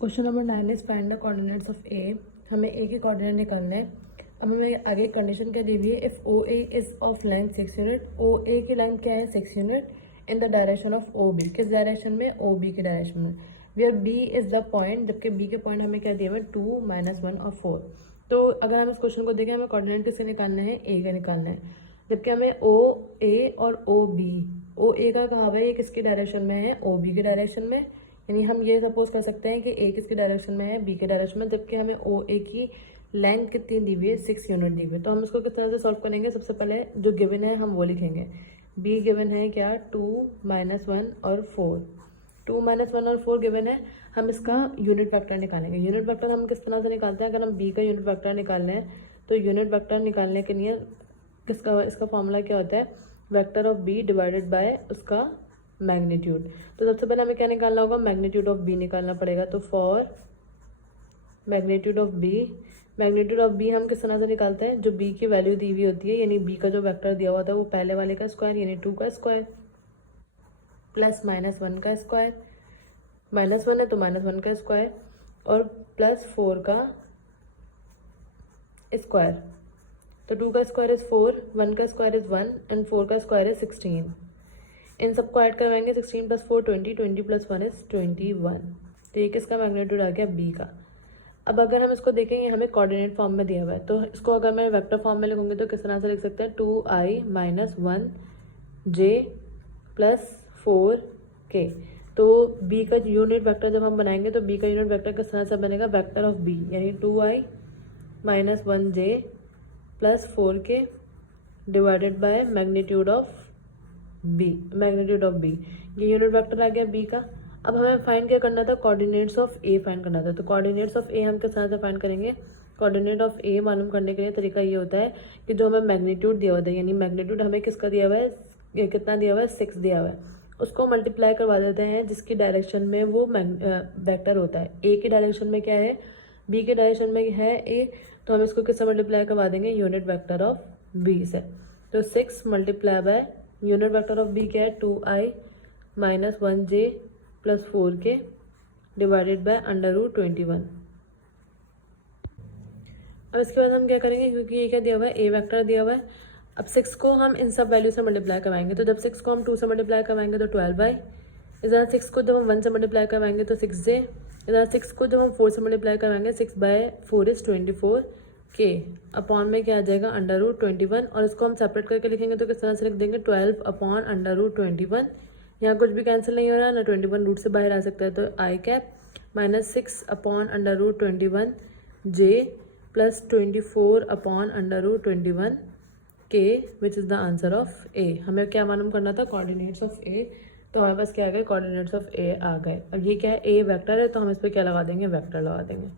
Question number 9 is find the coordinates of A. हमें A के coordinate निकालने हैं। अब हमें आगे कंडीशन क्या दी हुई है, if O A is of length 6 unit, O A की लेंथ क्या है 6 unit in the direction of O B, किस डायरेक्शन में, ओ बी की डायरेक्शन में, where B is the point, जबकि बी के पॉइंट हमें क्या दिया हुआ है 2, -1 और 4। तो अगर हम इस क्वेश्चन को देखें, हमें कोऑर्डिनेट किससे निकालना है, ए का निकालना है, जबकि हमें ओ ए और ओ बी, ओ ए का कहा हुआ है ये किसकी डायरेक्शन में है, ओ बी की डायरेक्शन में, यानी हम ये सपोज कर सकते हैं कि ए किसके डायरेक्शन में है, बी के डायरेक्शन में, जबकि हमें ओ ए की लेंथ कितनी दी हुई है, 6 यूनिट दी हुई है। तो हम इसको किस तरह से सॉल्व करेंगे, सबसे पहले जो गिवन है हम वो लिखेंगे। बी गिवन है क्या, 2, -1 और 4। 2, -1 और 4 गिवन है। हम इसका यूनिट वेक्टर निकालेंगे। यूनिट वेक्टर हम किस तरह से निकालते हैं, अगर हम बी का यूनिट वेक्टर निकालना है तो यूनिट वेक्टर निकालने के लिए किसका, इसका फॉर्मूला क्या होता है, vector of B divided by उसका मैग्नीट्यूड। तो सबसे पहले हमें क्या निकालना होगा, मैग्नीट्यूड ऑफ बी निकालना पड़ेगा। तो for magnitude of B, magnitude of B हम किस तरह से निकालते हैं, जो बी की वैल्यू दी हुई होती है, यानी बी का जो वेक्टर दिया हुआ था वो पहले वाले का स्क्वायर यानी 2 का स्क्वायर प्लस -1 का स्क्वायर, -1 है तो -1 का स्क्वायर और प्लस 4 का स्क्वायर। तो 2 का स्क्वायर इज 4, 1 का स्क्वायर इज 1 एंड 4 का स्क्वायर इज 16। इन सबको ऐड करवाएंगे, 16 + 4 20, 20 + 1 इज 21। तो ये किसका मैग्नीट्यूड आ गया, बी का। अब अगर हम इसको देखें, ये हमें कोऑर्डिनेट फॉर्म में दिया हुआ है, तो इसको अगर मैं वेक्टर फॉर्म में लिखूंगी तो किस तरह से लिख सकते हैं, 2i - 1j + 4k। तो बी का यूनिट वेक्टर जब हम बनाएंगे तो बी का यूनिट वेक्टर किस तरह से बनेगा, वेक्टर ऑफ बी यानी 2i - 1j + 4k divided by magnitude of B, magnitude of B. ये यूनिट वेक्टर आ गया बी का। अब हमें फाइंड क्या करना था, कोऑर्डिनेट्स ऑफ ए फाइंड करना था। तो कोऑर्डिनेट्स ऑफ ए हम किस तरह से फाइंड करेंगे, कोऑर्डिनेट ऑफ ए मालूम करने के लिए तरीका ये होता है कि जो हमें मैग्नीट्यूड दिया हुआ है, यानी मैग्नीट्यूड हमें किसका दिया हुआ है, कितना दिया हुआ है, 6 दिया हुआ है, उसको मल्टीप्लाई करवा देते हैं जिसकी डायरेक्शन में वो वेक्टर होता है। ए की डायरेक्शन में क्या है, बी के डायरेक्शन में है ए, तो हम इसको किससे मल्टीप्लाई करवा देंगे, यूनिट वेक्टर ऑफ बी से। तो 6 multiply by unit vector of B क्या है, 2i - 1j + 4k divided bye √21। अब इसके बाद हम क्या करेंगे, क्योंकि ये क्या दिया हुआ है, ए वेक्टर दिया हुआ है। अब 6 को हम इन सब वैल्यू से मल्टीप्लाई करवाएंगे, तो जब 6 को हम 2 से मल्टीप्लाई करवाएंगे तो 12i, इधर 6 को जब हम 1 से मल्टीप्लाई करवाएंगे तो 6j, इधर 6 को जब हम 4 से मल्टीप्लाई करवाएंगे 6/4 इज 24k, अपॉन में क्या आ जाएगा, √21। और इसको हम सेपरेट करके लिखेंगे तो किस तरह से लिख देंगे, 12 अपॉन √21। यहाँ कुछ भी कैंसिल नहीं हो रहा है ना, 21 रूट से बाहर आ सकता है, तो i cap -6 upon √21 j + 24 upon √21 k which is the answer of A. हमें क्या मालूम करना था, कोऑर्डिनेट्स ऑफ ए। तो हमारे पास क्या आ गए, कोऑर्डिनेट्स ऑफ ए आ गए। अब ये क्या है, ए वेक्टर है, तो हम इस पर क्या लगा देंगे, वेक्टर लगा देंगे।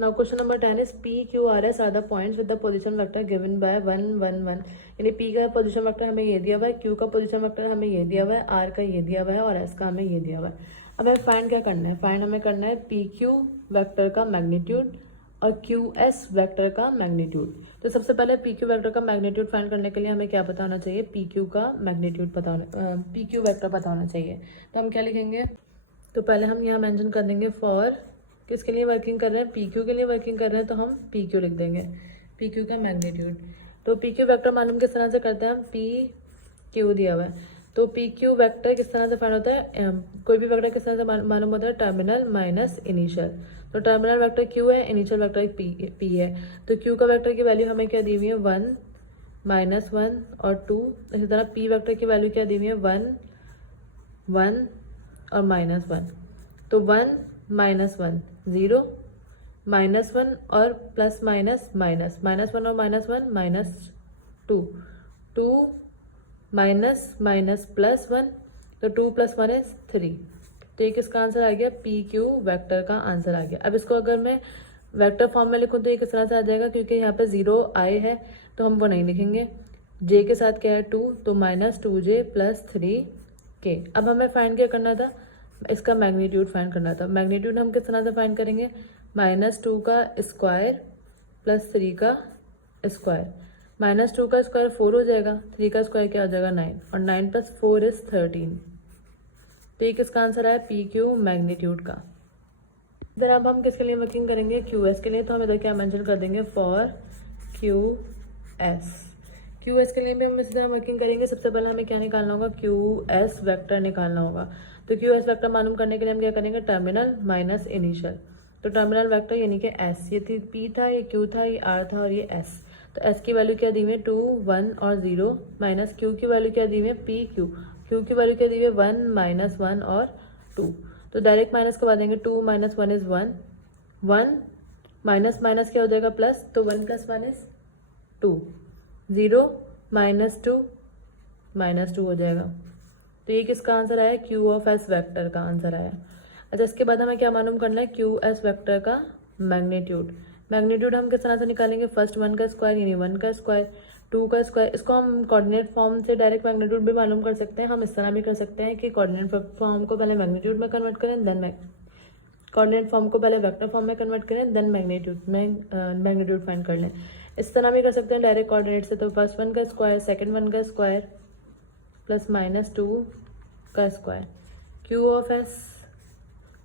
Now question number 10 is P, Q, R, S are the points with the position vector given by 1, 1, 1। यानी P का पोजीशन वेक्टर हमें ये दिया हुआ है, Q का पोजीशन वेक्टर हमें ये दिया हुआ है, R का ये दिया हुआ है और S का हमें ये दिया हुआ है। अब हमें फाइंड क्या करना है, फाइंड हमें करना है PQ वेक्टर का मैग्नीट्यूड और QS वेक्टर का मैग्नीट्यूड। तो सबसे पहले PQ वेक्टर का मैग्नीट्यूड फाइंड करने के लिए हमें क्या पता होना चाहिए, PQ का मैग्नीट्यूड पता होना, PQ वेक्टर पता होना चाहिए। तो हम क्या लिखेंगे, तो पहले हम यहाँ मेंशन कर देंगे फॉर, किसके लिए वर्किंग कर रहे हैं, PQ के लिए वर्किंग कर रहे हैं, तो हम PQ लिख देंगे, PQ का मैग्नीट्यूड। तो PQ वेक्टर मालूम किस तरह से करते हैं हम, PQ दिया हुआ है, तो PQ वेक्टर किस तरह से फाइंड होता है, कोई भी वेक्टर किस तरह से मालूम होता है, टर्मिनल माइनस इनिशियल। तो टर्मिनल वेक्टर Q है, इनिशियल वेक्टर P है। तो Q का वेक्टर की वैल्यू हमें क्या दी हुई है, 1, -1 और 2। इसी तरह P वेक्टर की वैल्यू क्या दी हुई है, 1, 1 और -1। तो 1 -1 0, -1 और प्लस माइनस माइनस, -1 और -1 -2, 2 माइनस +1, तो 2 + 1 इज 3। तो ये किसका आंसर आ गया, PQ वेक्टर का आंसर आ गया। अब इसको अगर मैं वेक्टर फॉर्म में लिखूँ तो ये किस तरह से आ जाएगा, क्योंकि यहाँ पे 0i है तो हम वो नहीं लिखेंगे, j के साथ क्या है 2, तो -2j + 3k। अब हमें फाइंड क्या करना था, इसका मैग्नीट्यूड फाइंड करना था। मैग्नीट्यूड हम किस तरह से फाइंड करेंगे, -2 का स्क्वायर + 3 का स्क्वायर। -2 का स्क्वायर 4 हो जाएगा, 3 का स्क्वायर क्या हो जाएगा 9, और 9 + 4 इज 13। तो ये किसका आंसर है, पी क्यू मैग्नीट्यूड का। इधर अब हम किसके लिए वर्किंग करेंगे, क्यू एस के लिए। तो हम इधर क्या मेंशन कर देंगे, for Q S. Q S के लिए भी हम इसी तरह वर्किंग करेंगे। सबसे पहले हमें क्या निकालना होगा, क्यू एस वैक्टर निकालना होगा। तो क्यू एस वैक्टर मालूम करने के लिए हम क्या करेंगे, टर्मिनल माइनस इनिशियल। तो टर्मिनल वैक्टर यानी कि एस, ये थी पी था, ये क्यू था, ये आर था और ये एस। तो एस की वैल्यू क्या दी हुई है, 2 1 और 0, माइनस क्यू की वैल्यू क्या दी हुई है, पी क्यू। क्यू की वैल्यू क्या दी हुई है, 1 माइनस 1 और 2। तो डायरेक्ट माइनस करवा देंगे, 2 माइनस 1 इज 1, 1 माइनस माइनस क्या हो जाएगा, प्लस। तो 1 प्लस 1 इज 2, 0 माइनस 2 माइनस 2 हो जाएगा। तो ये किसका आंसर आया, क्यू ऑफ एस वेक्टर का आंसर आया। अच्छा, इसके बाद हमें क्या मालूम करना है, क्यू एस वेक्टर का मैग्नीट्यूड। मैग्नीट्यूड हम किस तरह से निकालेंगे, फर्स्ट 1 का स्क्वायर यानी 1 का स्क्वायर, 2 का स्क्वायर। इसको हम कोऑर्डिनेट फॉर्म से डायरेक्ट मैग्नीट्यूड भी मालूम कर सकते हैं। हम इस तरह भी कर सकते हैं कि कोऑर्डिनेट फॉर्म को पहले मैग्नीट्यूड में कन्वर्ट करें, देन कोऑर्डिनेट फॉर्म को पहले वेक्टर फॉर्म में कन्वर्ट करें, देन मैग्नीट्यूड फाइंड कर लें। इस तरह भी कर सकते हैं डायरेक्ट कोऑर्डिनेट से। तो फर्स्ट 1 का स्क्वायर, सेकंड 1 का स्क्वायर प्लस माइनस 2 का स्क्वायर। क्यू ऑफ एस,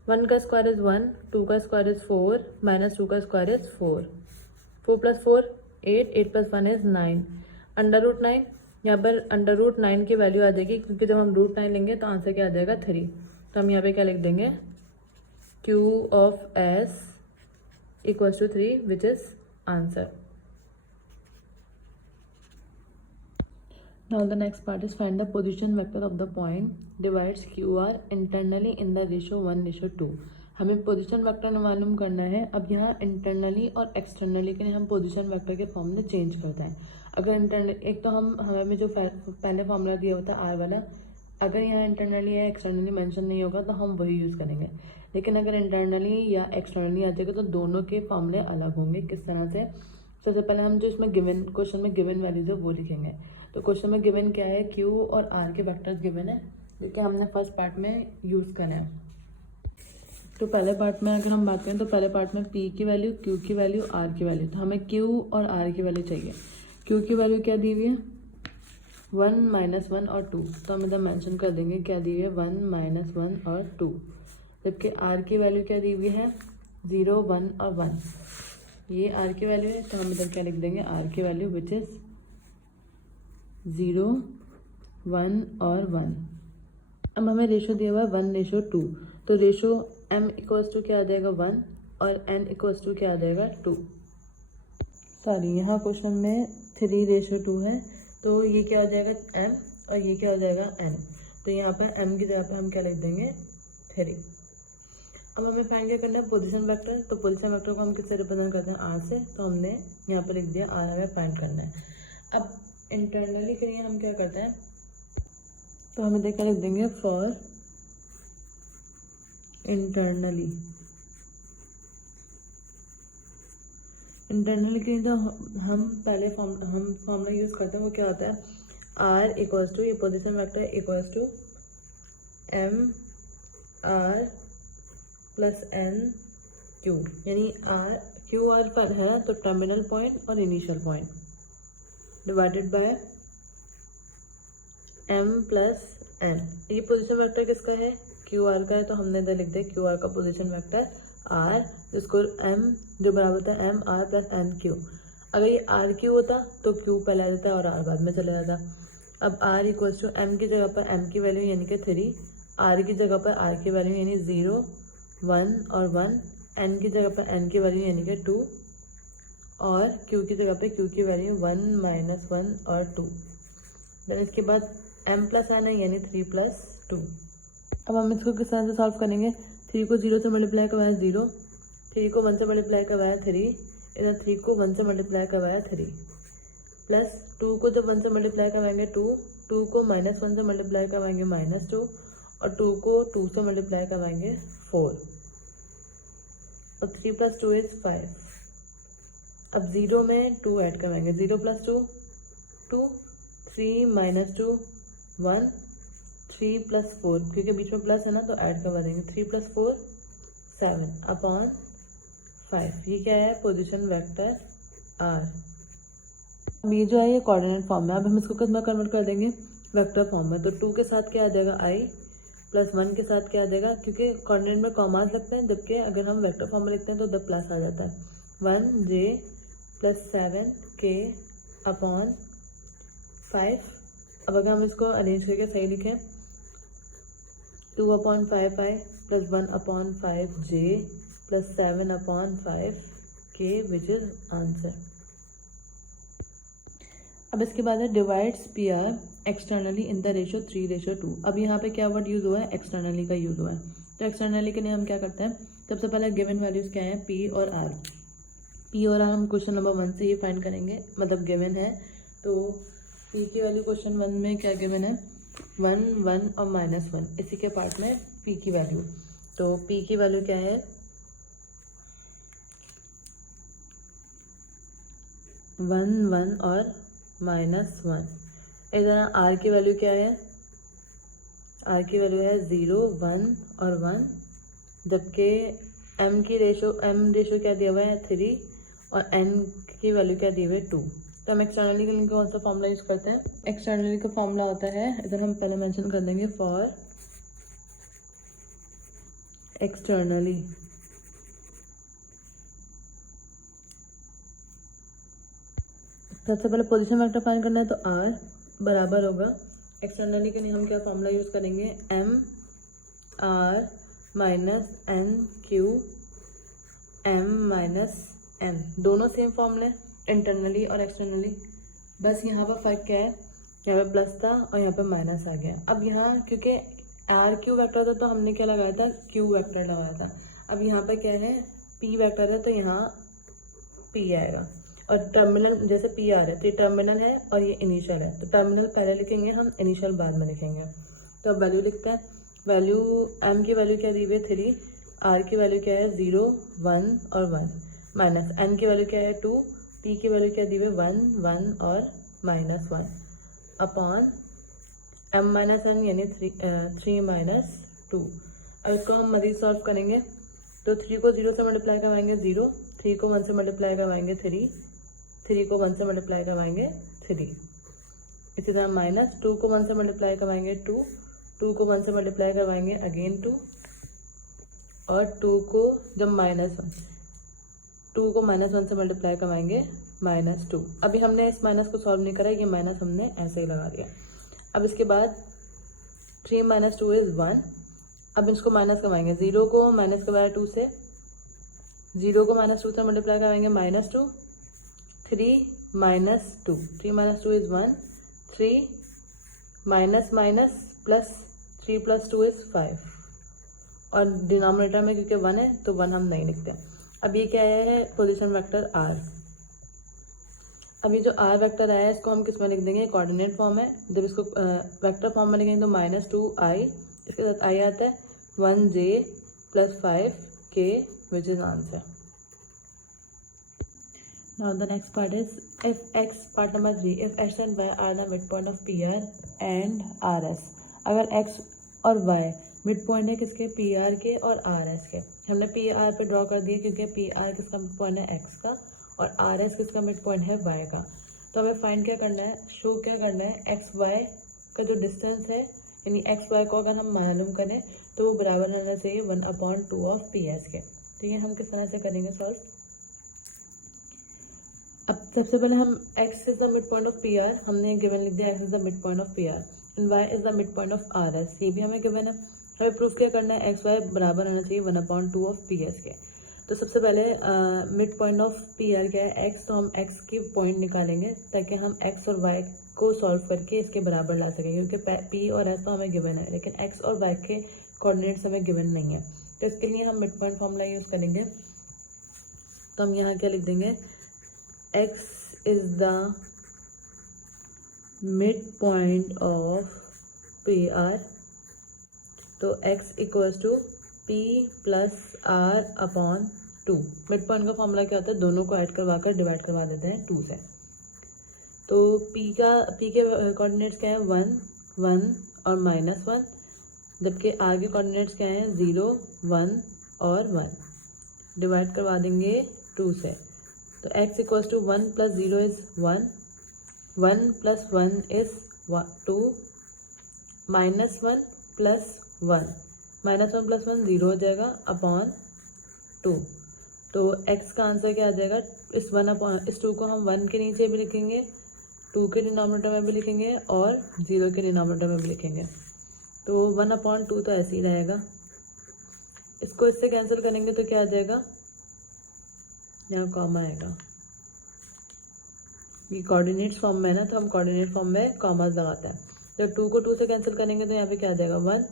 1 का स्क्वायर इज 1, 2 का स्क्वायर इज 4, माइनस 2 का square is 4, 4 plus 4 8, 8 plus 1 is 9, under root 9। यहाँ पर अंडर रूट 9 की वैल्यू आ जाएगी, क्योंकि जब हम रूट 9 लेंगे तो आंसर क्या आ जाएगा, 3। तो हम यहाँ पे क्या लिख देंगे, Q of S equals to 3, which is answer. Now the next part is find the position vector of the point divides QR internally in the ratio 1:2। हमें पोजीशन वेक्टर मालूम करना है। अब यहाँ इंटरनली और एक्सटर्नली के लिए हम पोजीशन वेक्टर के फॉर्म में चेंज करते हैं। अगर इंटरनल, एक तो हमें जो पहले फॉर्मूला दिया होता है आर वाला, अगर यहाँ इंटरनली या एक्सटर्नली मेंशन नहीं होगा तो हम वही यूज़ करेंगे। लेकिन अगर इंटरनली या एक्सटर्नली आ जाएगा तो दोनों के फॉर्मूले अलग होंगे। किस तरह से, सबसे पहले हम जो इसमें गिवन, क्वेश्चन में गिवन वैल्यूज है वो लिखेंगे। तो क्वेश्चन में गिवन क्या है, क्यू और आर के वेक्टर्स गिवन है, जो कि हमने फर्स्ट पार्ट में यूज़ करना है। तो पहले पार्ट में अगर हम बात करें तो पहले पार्ट में पी की वैल्यू, क्यू की वैल्यू, आर की वैल्यू। तो हमें क्यू और आर की वैल्यू चाहिए। क्यू की वैल्यू क्या दी हुई है, 1 माइनस 1 और 2। तो हम इधर मेंशन कर देंगे क्या दी हुई है, 1 माइनस 1 और 2। जबकि आर की वैल्यू क्या दी हुई है, 0 1 और 1। ये आर की वैल्यू है, तो हम इधर क्या लिख देंगे, आर की वैल्यू विच इज़ 0 1 और 1। अब हमें रेशो दिया हुआ है 1:2। तो रेशो m इक्वल्स टू क्या आ जाएगा, 1 और n इक्वल्स टू क्या आ जाएगा, 2। सॉरी, यहाँ क्वेश्चन में 3:2 है, तो ये क्या हो जाएगा m और ये क्या हो जाएगा n। तो यहाँ पर m की जगह पर हम क्या लिख देंगे, 3। अब हमें फाइंड क्या करना है, पोजीशन वेक्टर। तो पोजीशन वेक्टर को हम किससे रिप्रेजेंट करते हैं, r से। तो हमने यहाँ पर लिख दिया r हमें फाइंड करना है। अब इंटरनली के लिए हम क्या करते हैं, तो हम इधर क्या लिख देंगे, फॉर इंटरनली। इंटरनली के लिए तो हम पहले फॉर्मूला यूज़ करते हैं, वो क्या होता है, आर इक्वल्स टू, ये position vector equals to m r plus n q। यानी आर क्यू आर पर है तो टर्मिनल पॉइंट और initial point divided by m plus n। ये पोजीशन वेक्टर किसका है, क्यू आर का है। तो हमने इधर लिख दिया क्यू आर का पोजीशन वेक्टर r, जिसको m जो बराबर होता है m r plus n q। अगर ये r q होता तो q पहले आ जाता है और r बाद में चला जाता। अब r इक्वल्स टू m की जगह पर m की वैल्यू यानी कि 3, r की जगह पर r की वैल्यू यानी 0 1 और 1, n की जगह पर n की वैल्यू यानी कि 2 और q की जगह पे q की वैल्यू 1 माइनस 1 और 2। देन इसके बाद m प्लस n है यानी 3 प्लस 2। अब हम इसको किस तरह से सॉल्व करेंगे, 3 को 0 से मल्टीप्लाई करवाया 0, 3 को 1 से मल्टीप्लाई करवाया 3, इधर 3 को 1 से मल्टीप्लाई करवाया 3, प्लस 2 को जब 1 से मल्टीप्लाई करवाएंगे 2, 2 को माइनस 1 से मल्टीप्लाई करवाएंगे -2 और 2 को 2 से मल्टीप्लाई करवाएंगे 4 और 3 प्लस 2 इज 5। अब 0 में 2 ऐड करवाएंगे, 0 प्लस 2 2, 3 माइनस 2 1, 3 प्लस 4, क्योंकि बीच में प्लस है ना तो ऐड करवा देंगे, 3 प्लस 4 7 अपॉन 5। ये क्या है, पोजीशन वेक्टर r। अब ये जो है ये कोऑर्डिनेट फॉर्म में, अब हम इसको कितना कन्वर्ट कर देंगे, वेक्टर फॉर्म में। तो 2 के साथ क्या आ जाएगा i, प्लस 1 के साथ क्या आ जाएगा, क्योंकि कोऑर्डिनेट में कॉमास लगते हैं, जबकि अगर हम वेक्टर फॉर्म में लिखते हैं तो उधर प्लस आ जाता है। 1j + 7k upon 5। अब अगर हम इसको अरेंज करके सही लिखें, 2/5i + 1/5j + 7/5k which is answer. अब इसके बाद है divides P R externally in the ratio 3:2। अब यहाँ पे क्या वर्ड यूज़ हुआ है, एक्सटर्नली का यूज़ हुआ है। तो एक्सटर्नली के लिए हम क्या करते हैं, सबसे पहले गिवन वैल्यूज़ क्या है, पी और आर। पी और आर हम क्वेश्चन नंबर 1 से ही फाइंड करेंगे, मतलब गिवन है। तो पी की वैल्यू क्वेश्चन 1 में क्या गिवन है, 1 1 और -1, इसी के पार्ट में पी की वैल्यू। तो पी की वैल्यू क्या है, 1 1 और -1। इधर आर की वैल्यू क्या है, आर की वैल्यू है 0 1 और 1, जबकि एम रेशो क्या दिया हुआ है 3 और एन की वैल्यू क्या दी हुई है 2। तो हम एक्सटर्नली के लिए कौन सा फॉर्मूला यूज़ करते हैं, एक्सटर्नली का फॉर्मूला होता है, इधर हम पहले मेंशन कर देंगे फॉर एक्सटर्नली। सबसे पहले पोजीशन वेक्टर फाइंड करना है, तो आर बराबर होगा, एक्सटर्नली के लिए हम क्या फॉर्मूला यूज़ करेंगे, M R minus N Q M minus N. दोनों सेम फॉर्मूले, इंटरनली और एक्सटर्नली, बस यहाँ पर फ़र्क क्या है, यहाँ पे प्लस था और यहाँ पे माइनस आ गया। अब यहाँ क्योंकि आर क्यू वेक्टर था तो हमने क्या लगाया था, क्यू वेक्टर लगाया था। अब यहाँ पे क्या है, पी वेक्टर है तो यहाँ पी आएगा, और टर्मिनल जैसे पी आर है तो ये टर्मिनल है और ये इनिशियल है, तो टर्मिनल पहले लिखेंगे हम, इनिशियल बाद में लिखेंगे। तो अब वैल्यू लिखते हैं, वैल्यू एम की वैल्यू क्या दी हुई है 3, आर की वैल्यू क्या है 0 1 और 1, माइनस एन की वैल्यू क्या है 2, पी की वैल्यू क्या दी हुई है 1 1 और -1 अपॉन एम माइनस एन यानी 3 - 2। अब इसको हम मज़ीद सॉल्व करेंगे, तो 3 को 0 से मल्टीप्लाई करवाएंगे 0, 3 को 1 से मल्टीप्लाई करवाएंगे 3 को 1 से मल्टीप्लाई करवाएंगे 3, इसी तरह -2 को 1 से मल्टीप्लाई करवाएंगे 2 को 1 से मल्टीप्लाई करवाएंगे अगेन 2, और 2 को जब -2 को -1 से मल्टीप्लाई करवाएंगे -2। अभी हमने इस माइनस को सॉल्व नहीं करा, ये माइनस हमने ऐसे ही लगा दिया। अब इसके बाद 3 - 2 इज़ 1। अब इसको माइनस करवाएंगे, 0 को माइनस करवाया 2 से, 0 को -2 से मल्टीप्लाई करवाएंगे -2, 3 - 2, 3 - 2 is 1, 3 minus minus plus 3 + 2 is 5, और डिनोमिनेटर में क्योंकि 1 है तो 1 हम नहीं लिखते। अब ये क्या है, पोजीशन वेक्टर आर। अब ये जो आर वेक्टर आया है इसको हम किस में लिख देंगे, कोऑर्डिनेट फॉर्म है। जब इसको वेक्टर फॉर्म में लिखेंगे तो -2i, इसके साथ i आता है 1j + 5k which is answer. Now the next part is if x, part number 3, if x and y are the midpoint of PR and RS। अगर x और y मिड पॉइंट है किसके, PR के और RS के। हमने PR पे draw कर दिया क्योंकि PR किसका मिड पॉइंट है, x का, और RS किसका मिड पॉइंट है, y का। तो हमें फाइंड क्या करना है, शो क्या करना है, एक्स वाई का जो डिस्टेंस है, यानी एक्स वाई को अगर हम मालूम करें तो वो बराबर होना चाहिए 1/2 ऑफ PS के। तो ये हम किस तरह से करेंगे सॉल्व। अब सबसे पहले हम x is the mid point of PR, हमने गिवन लिख दिया x is the mid point of PR and y is the mid point of RS, ये भी हमें गिवन है। हमें प्रूफ क्या करना है, एक्स वाई बराबर होना चाहिए 1/2 ऑफ PS के। तो सबसे पहले मिड पॉइंट ऑफ PR क्या है, x, तो हम x की पॉइंट निकालेंगे ताकि हम x और y को सॉल्व करके इसके बराबर ला सकेंगे, क्योंकि P और S तो हमें गिवन है लेकिन x और y के कोऑर्डिनेट्स हमें गिवन नहीं है। तो इसके लिए हम मिड पॉइंट फॉर्मूला यूज़ करेंगे। तो हम यहाँ क्या लिख देंगे, x is the mid point of PR, तो x equals to P + R/2। Mid point का फॉर्मूला क्या होता है, दोनों को ऐड करवा कर डिवाइड करवा देते हैं 2 से। तो P के कोऑर्डिनेट्स क्या है, 1 1 और -1, जबकि R के कोऑर्डिनेट्स क्या हैं, 0 1 और 1, डिवाइड करवा देंगे 2 से। तो x equals to 1 + 0 is 1, 1 + 1 is 2, -1 + 1, -1 + 1 0 हो जाएगा अपॉन 2। तो x का आंसर क्या आ जाएगा, इस 2 को हम 1 के नीचे भी लिखेंगे, 2 के डिनोमिनेटर में भी लिखेंगे और 0 के डिनोमिनेटर में भी लिखेंगे। तो 1/2 तो ऐसे ही रहेगा। इसको इससे कैंसिल करेंगे तो क्या आ जाएगा, यहाँ कॉमा आएगा। ये कोऑर्डिनेट्स फॉर्म में है ना, तो हम कोऑर्डिनेट फॉर्म में कॉमास लगाते हैं। जब 2 को 2 से कैंसिल करेंगे तो यहाँ पे क्या आ जाएगा 1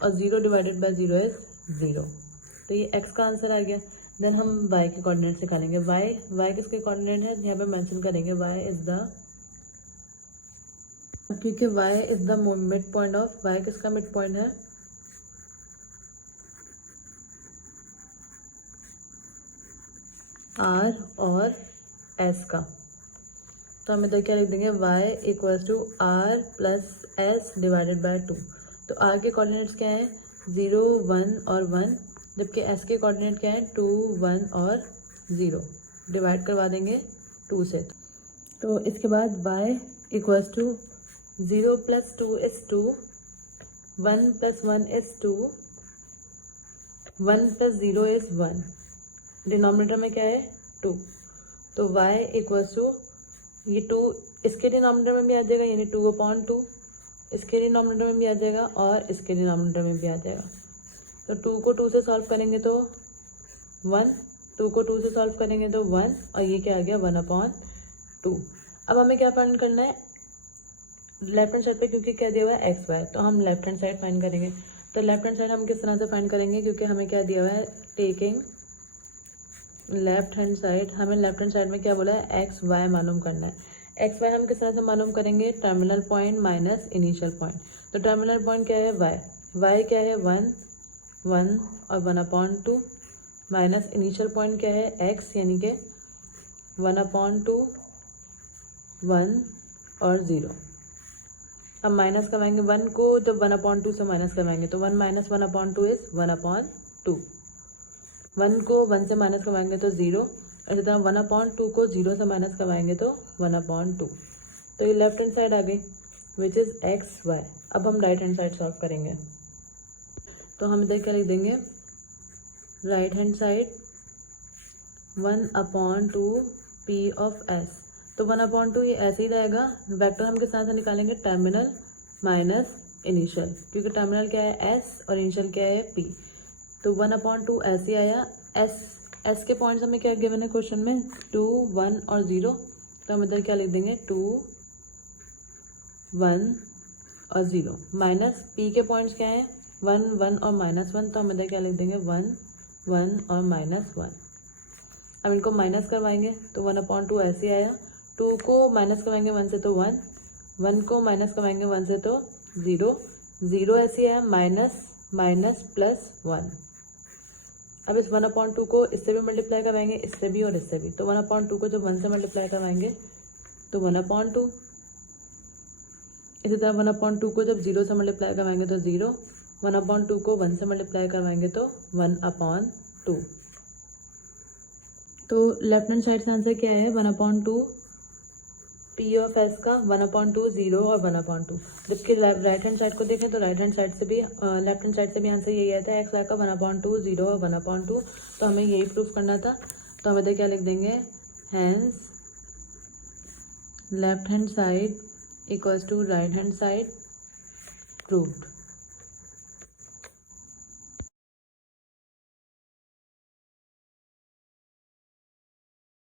और 0 डिवाइडेड बाय 0 इज 0। तो ये x का आंसर आ गया। देन हम y के कोऑर्डिनेट्स निकालेंगे। y किसके कोऑर्डिनेट है, यहाँ पे मेंशन करेंगे y इज द, क्योंकि y is the mid point of, y किसका मिड पॉइंट है, r और s का। तो हम इधर क्या लिख देंगे, y = r + s divided by 2। तो r के कोऑर्डिनेट्स क्या हैं, 0, 1 और 1, जबकि s के कोऑर्डिनेट क्या हैं, 2, 1 और 0। डिवाइड करवा देंगे 2 से। तो इसके बाद y = 0 + 2 is 2, 1 + 1 is 2, 1 + 0 is 1। Denominator में क्या है 2। तो y = ये 2 इसके डिनोमिनेटर में भी आ जाएगा, यानी 2/2 इसके डिनोमिनेटर में भी आ जाएगा और इसके डिनोमिनेटर में भी आ जाएगा। तो 2 को 2 से सॉल्व करेंगे तो 1, 2 को 2 से सॉल्व करेंगे तो 1 और ये क्या आ गया 1/2। अब हमें क्या फाइंड करना है, लेफ्ट हैंड साइड पे क्योंकि क्या दिया हुआ है x y, तो हम लेफ्ट हैंड साइड फाइंड करेंगे। तो लेफ्ट हैंड साइड हम किस तरह से फाइंड करेंगे, क्योंकि हमें क्या दिया हुआ है, टेकिंग लेफ्ट हैंड साइड, हमें लेफ्ट हैंड साइड में क्या बोला है, एक्स वाई मालूम करना है। एक्स वाई हम किस तरह से मालूम करेंगे, terminal point minus initial point. तो टर्मिनल पॉइंट क्या है वाई, वाई क्या है 1, 1 और 1/2 माइनस इनिशियल पॉइंट क्या है एक्स, यानी कि 1/2, 1 और 0। अब माइनस करवाएंगे 1 को, तो 1/2 से माइनस करवाएंगे तो 1 - 1/2 इज 1/2। 1 को 1 से माइनस करवाएंगे तो 0, इसी तरह 1/2 को 0 से माइनस करवाएंगे तो 1/2। तो ये लेफ्ट हैंड साइड आ गई विच इज़ एक्स वाई। अब हम राइट हैंड साइड सॉल्व करेंगे। तो हम इधर क्या लिख देंगे, right hand side 1/2 p of s। तो 1/2 ये ऐसे ही रहेगा। वेक्टर हम किस तरह से निकालेंगे, टर्मिनल माइनस इनिशियल, क्योंकि टर्मिनल क्या है s और इनिशियल क्या है p। तो 1/2 ऐसे आया। एस के पॉइंट्स हमें क्या गिवन है क्वेश्चन में, 2, 1 और 0। तो हम इधर क्या लिख देंगे 2, 1 और 0। माइनस पी के पॉइंट्स क्या है 1, 1 और -1। तो हम इधर क्या लिख देंगे 1, 1 और -1। अब इनको माइनस करवाएंगे तो 1/2 ऐसे आया। 2 को माइनस करवाएंगे 1 से तो 1, 1 को माइनस करवाएंगे 1 से तो 0, 0 ऐसे आया, माइनस माइनस प्लस 1। अब इस 1/2 को इससे भी मल्टीप्लाई करवाएंगे, इससे भी और इससे भी। तो 1/2 को जब 1 से मल्टीप्लाई करवाएंगे तो 1/2, इसी तरह 1/2 को जब 0 से मल्टीप्लाई करवाएंगे तो 0, 1/2 को 1 से मल्टीप्लाई करवाएंगे तो 1/2। तो लेफ्ट हैंड साइड से आंसर क्या है 1/2 पी ऑफ एस का 1/2, 0 और 1/2। जबकि राइट हैंड साइड को देखें तो राइट हैंड साइड से भी लेफ्ट हैंड साइड से भी आंसर यही आया था, एक्स वाई का 1/2, 0 और 1/2। तो हमें यही प्रूफ करना था। तो हम इधर क्या लिख देंगे, hence left hand side equals to right hand side proved.